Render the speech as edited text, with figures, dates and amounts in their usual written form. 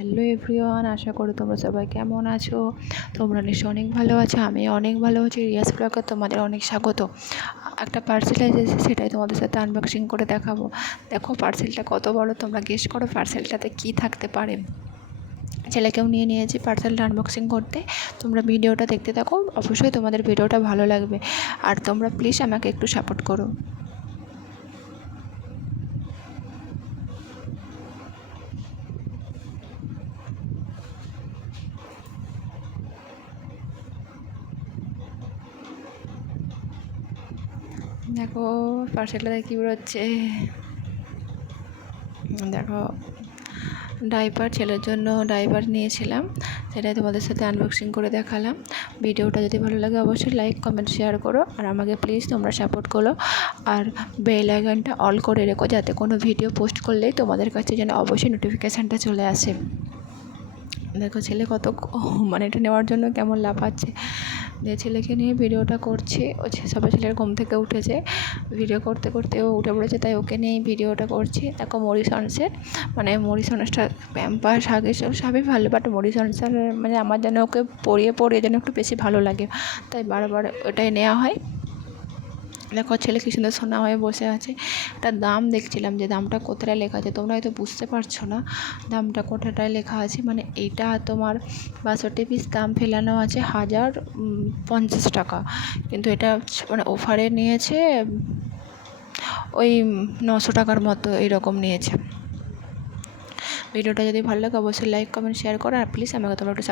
Hello everyone, আশা করি তোমরা সবাই কেমন আছো। তোমরা নিশ্চয়ই অনেক ভালো আছো, আমি অনেক ভালো আছি। রিয়াজ ব্লগে তোমাদের অনেক স্বাগত। একটা পার্সেল এসেছে, সেটাই তোমাদের সাথে আনবক্সিং করে দেখাবো। দেখো পার্সেলটা কত বড়, তোমরা গেস করো পার্সেলটাতে কী থাকতে পারে। ছেলেকেও নিয়ে নিয়েছি পার্সেলটা আনবক্সিং করতে। তোমরা ভিডিওটা দেখতে থাকো, অবশ্যই তোমাদের ভিডিওটা ভালো লাগবে। আর তোমরা প্লিজ আমাকে একটু সাপোর্ট করো। দেখো পার্সেলটা কী বেরোচ্ছে। দেখো ডাইপার, ছেলের জন্য ডাইপার নিয়েছিলাম, সেটাই তোমাদের সাথে আনবক্সিং করে দেখালাম। ভিডিওটা যদি ভালো লাগে অবশ্যই লাইক কমেন্ট শেয়ার করো, আর আমাকে প্লিজ তোমরা সাপোর্ট করো। আর বেল আইকনটা অল করে রেখো, যাতে কোনো ভিডিও পোস্ট করলেই তোমাদের কাছে যেন অবশ্যই নোটিফিকেশানটা চলে আসে। দেখো ছেলে কত মানে এটা নেওয়ার জন্য কেমন লাফাচ্ছে। যে ছেলেকে নিয়ে ভিডিওটা করছি, ও সবে ছেলের ঘুম থেকে উঠেছে, ভিডিও করতে করতে ও উঠে পড়েছে, তাই ওকে নিয়েই ভিডিওটা করছি। দেখো মরিসন্সের মানে মরিসন্সটা প্যাম্পাস আগে সবই ভালো, বাট মরিসন্সের মানে আমার যেন ওকে পরিয়ে যেন একটু বেশি ভালো লাগে, তাই বারবার ওটাই নেওয়া হয়। দেখো ছেলে কি সুন্দর সোনা হয়ে বসে আছে। একটা দাম দেখছিলাম, যে দামটা কোথায় লেখা আছে, তোমরা হয়তো বুঝতে পারছো না দামটা কোথাটায় লেখা আছে। মানে এইটা তোমার 62 পিস দাম ফেলানো আছে 1050 টাকা, কিন্তু এটা মানে অফারে নিয়েছে ওই 900 টাকার মতো এইরকম নিয়েছে। ভিডিওটা যদি ভালো লাগে অবশ্যই লাইক কমেন্ট শেয়ার করো, আর প্লিজ আমাকে তোমরা একটু